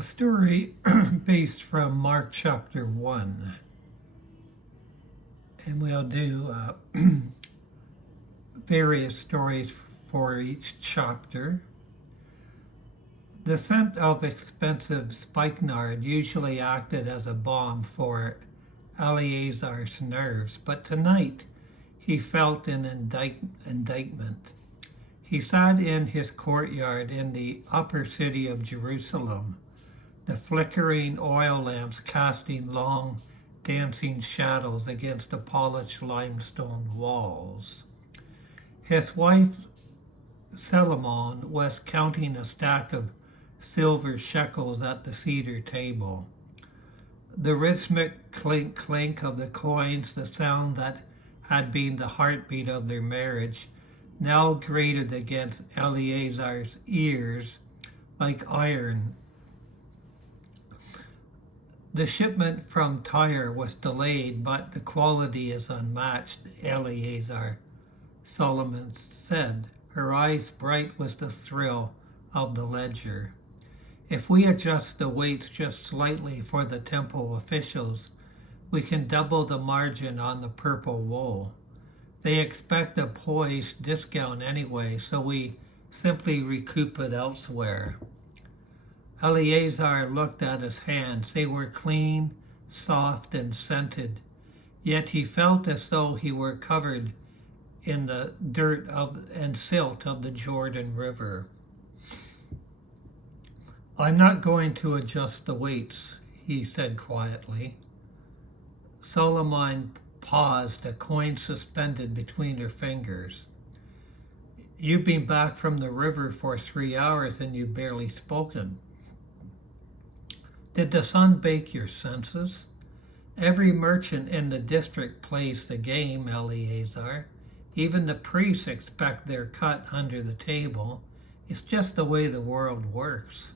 A story based from Mark chapter 1. And we'll do various stories for each chapter. The scent of expensive spikenard usually acted as a balm for Eleazar's nerves, but tonight he felt an indictment. He sat in his courtyard in the upper city of Jerusalem, the flickering oil lamps casting long, dancing shadows against the polished limestone walls. His wife, Solomon, was counting a stack of silver shekels at the cedar table. The rhythmic clink clink of the coins, the sound that had been the heartbeat of their marriage, now grated against Eleazar's ears like iron. The shipment from Tyre was delayed, but the quality is unmatched, Eleazar, Solomon said, her eyes bright with the thrill of the ledger. If we adjust the weights just slightly for the temple officials, we can double the margin on the purple wool. They expect a poised discount anyway, so we simply recoup it elsewhere. Eleazar looked at his hands. They were clean, soft, and scented, yet he felt as though he were covered in the dirt and silt of the Jordan River. I'm not going to adjust the weights, he said quietly. Solomon paused, a coin suspended between her fingers. You've been back from the river for 3 hours and you've barely spoken. Did the sun bake your senses? Every merchant in the district plays the game, Eleazar. Even the priests expect their cut under the table. It's just the way the world works.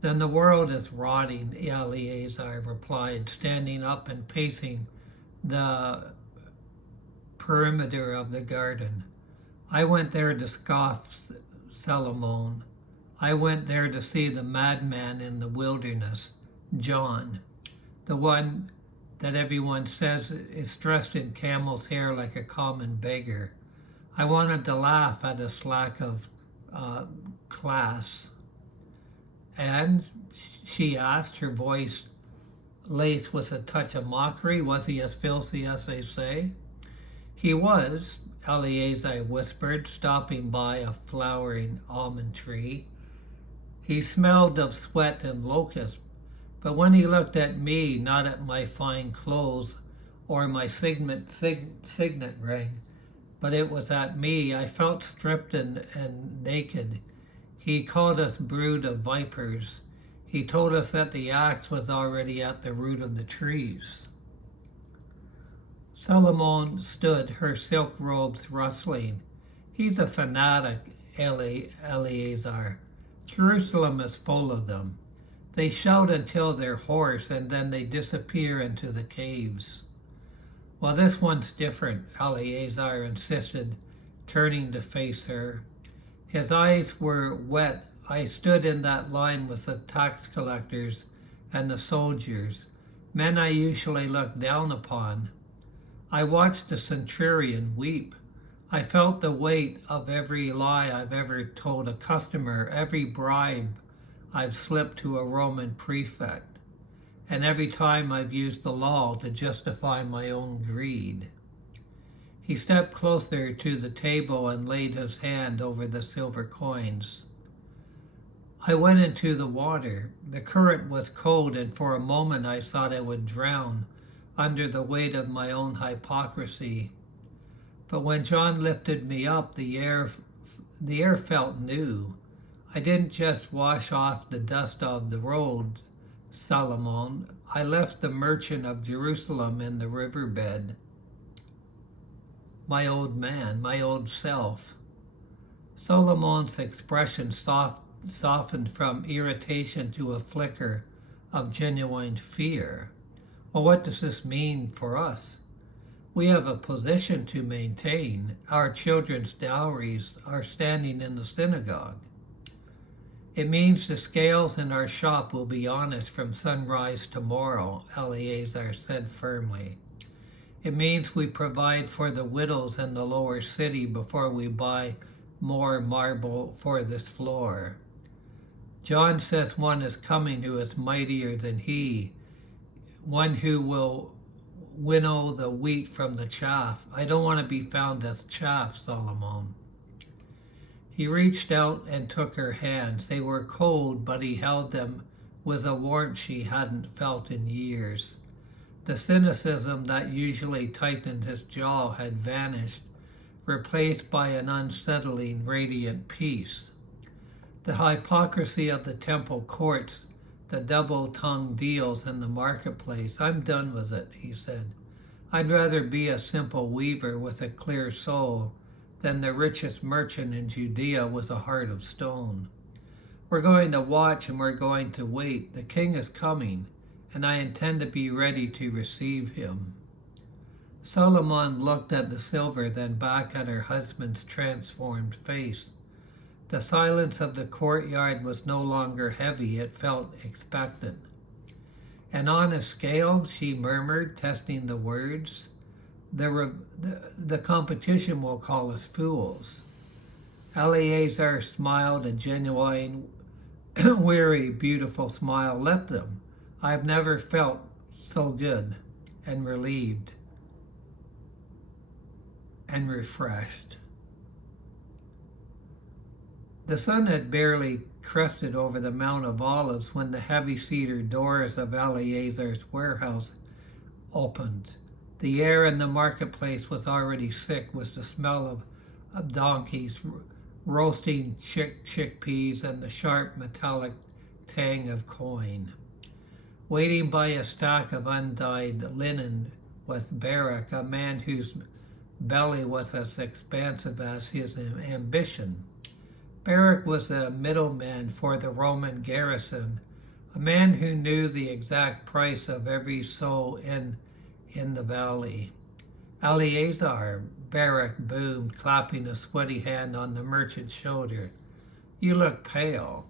Then the world is rotting, Eleazar replied, standing up and pacing the perimeter of the garden. I went there to scoff, Solomon. I went there to see the madman in the wilderness, John, the one that everyone says is dressed in camel's hair like a common beggar. I wanted to laugh at his lack of class. And she asked, her voice laced with a touch of mockery, was he as filthy as they say? He was, Eleazar whispered, stopping by a flowering almond tree. He smelled of sweat and locust, but when he looked at me, not at my fine clothes or my signet ring, but it was at me, I felt stripped and naked. He called us brood of vipers. He told us that the axe was already at the root of the trees. Solomon stood, her silk robes rustling. He's a fanatic, Eleazar. Jerusalem is full of them. They shout until they're hoarse and then they disappear into the caves. Well, this one's different, Eleazar insisted, turning to face her. His eyes were wet. I stood in that line with the tax collectors and the soldiers, men I usually look down upon. I watched the centurion weep. I felt the weight of every lie I've ever told a customer, every bribe I've slipped to a Roman prefect, and every time I've used the law to justify my own greed. He stepped closer to the table and laid his hand over the silver coins. I went into the water. The current was cold, and for a moment I thought I would drown under the weight of my own hypocrisy. But when John lifted me up, the air felt new. I didn't just wash off the dust of the road, Solomon. I left the merchant of Jerusalem in the riverbed. My old man, my old self. Solomon's expression softened from irritation to a flicker of genuine fear. Well, what does this mean for us? We have a position to maintain. Our children's dowries are standing in the synagogue. It means the scales in our shop will be honest from sunrise tomorrow, Eleazar said firmly. It means we provide for the widows in the lower city before we buy more marble for this floor. John says one is coming who is mightier than he, one who will winnow the wheat from the chaff. I don't want to be found as chaff, Solomon. He reached out and took her hands. They were cold, but he held them with a warmth she hadn't felt in years. The cynicism that usually tightened his jaw had vanished, replaced by an unsettling, radiant peace. The hypocrisy of the temple courts, the double-tongued deals in the marketplace, I'm done with it, he said. I'd rather be a simple weaver with a clear soul than the richest merchant in Judea with a heart of stone. We're going to watch and we're going to wait. The king is coming, and I intend to be ready to receive him. Solomon looked at the silver, then back at her husband's transformed face. The silence of the courtyard was no longer heavy, it felt expectant. And on a scale, she murmured, testing the words, the competition will call us fools. Eleazar smiled a genuine, weary, beautiful smile. Let them. I've never felt so good and relieved and refreshed. The sun had barely crested over the Mount of Olives when the heavy cedar doors of Eleazar's warehouse opened. The air in the marketplace was already sick with the smell of donkeys roasting chickpeas and the sharp metallic tang of coin. Waiting by a stack of undyed linen was Barak, a man whose belly was as expansive as his ambition. Barak was a middleman for the Roman garrison, a man who knew the exact price of every soul in the valley. Eleazar, Barak boomed, clapping a sweaty hand on the merchant's shoulder. You look pale.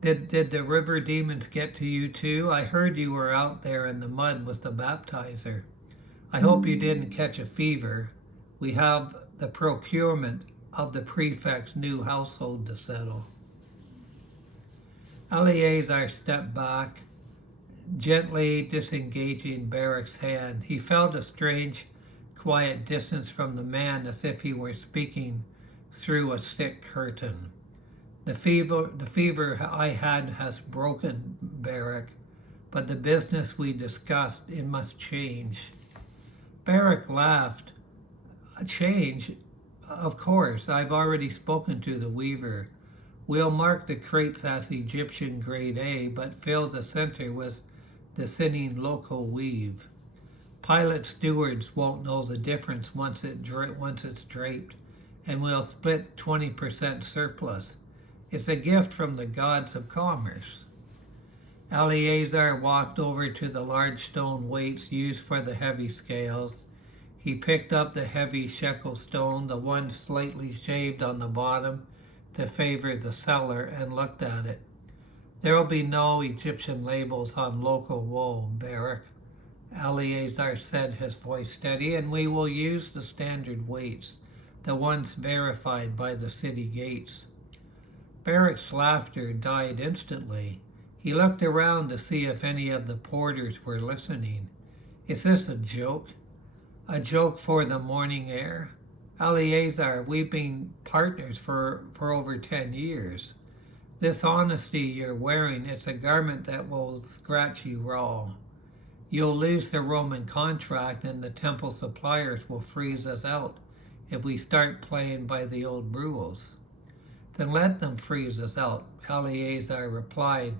Did the river demons get to you too? I heard you were out there in the mud with the baptizer. I hope you didn't catch a fever. We have the procurement of the prefect's new household to settle. Eleazar stepped back, gently disengaging Barak's hand. He felt a strange, quiet distance from the man, as if he were speaking through a thick curtain. The fever I had has broken, Barak, but the business we discussed, it must change. Barak laughed. Change? Of course, I've already spoken to the weaver. We'll mark the crates as Egyptian grade A, but fill the center with the thinning local weave. Pilot stewards won't know the difference once it's draped, and we'll split 20% surplus. It's a gift from the gods of commerce. Eleazar walked over to the large stone weights used for the heavy scales. He picked up the heavy shekel stone, the one slightly shaved on the bottom to favor the seller, and looked at it. There'll be no Egyptian labels on local wool, Barak, Eleazar said, his voice steady, and we will use the standard weights, the ones verified by the city gates. Barak's laughter died instantly. He looked around to see if any of the porters were listening. Is this a joke? A joke for the morning air? Eleazar, we've been partners for over 10 years. This honesty you're wearing, it's a garment that will scratch you raw. You'll lose the Roman contract and the temple suppliers will freeze us out if we start playing by the old rules. Then let them freeze us out, Eleazar replied.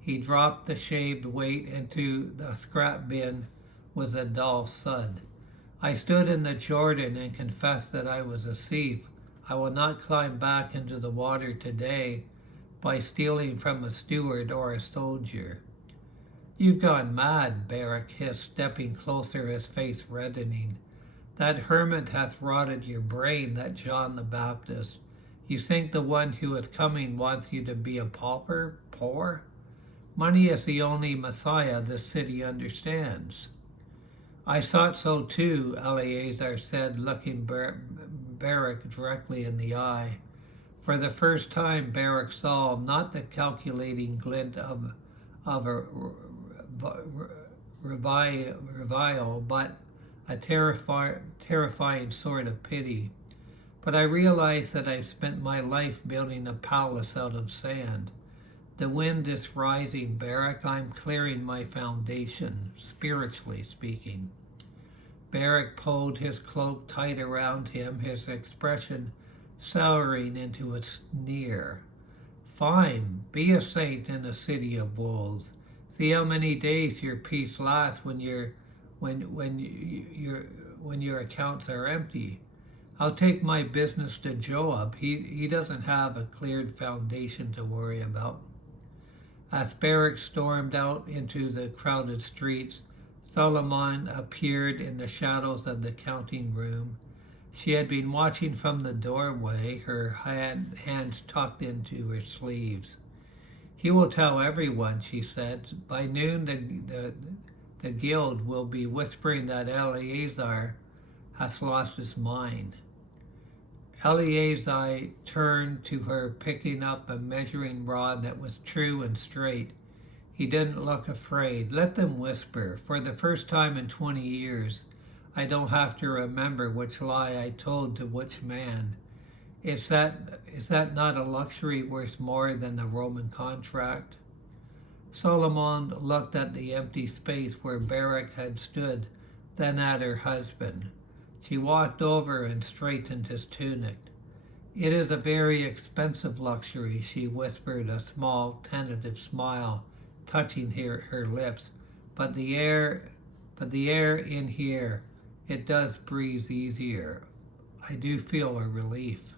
He dropped the shaved weight into the scrap bin with a dull thud. I stood in the Jordan and confessed that I was a thief. I will not climb back into the water today by stealing from a steward or a soldier. You've gone mad, Barak hissed, stepping closer, his face reddening. That hermit hath rotted your brain, that John the Baptist. You think the one who is coming wants you to be a pauper? Poor? Money is the only Messiah this city understands. I thought so too, Eleazar said, looking Barak directly in the eye. For the first time, Barak saw not the calculating glint of a revile, but a terrifying sort of pity. But I realized that I've spent my life building a palace out of sand. The wind is rising, Barak. I'm clearing my foundation, spiritually speaking. Barak pulled his cloak tight around him, his expression souring into a sneer. Fine, be a saint in a city of wolves. See how many days your peace lasts when your accounts are empty. I'll take my business to Joab. He doesn't have a cleared foundation to worry about. As Barak stormed out into the crowded streets, Solomon appeared in the shadows of the counting room. She had been watching from the doorway, her hands tucked into her sleeves. He will tell everyone, she said. By noon, the guild will be whispering that Eleazar has lost his mind. Eleazar turned to her, picking up a measuring rod that was true and straight. He didn't look afraid. Let them whisper. For the first time in 20 years, I don't have to remember which lie I told to which man. Is that not a luxury worth more than the Roman contract? Solomon looked at the empty space where Barak had stood, then at her husband. She walked over and straightened his tunic. It is a very expensive luxury, she whispered, a small, tentative smile touching her lips. But the air in here, it does breathe easier. I do feel a relief.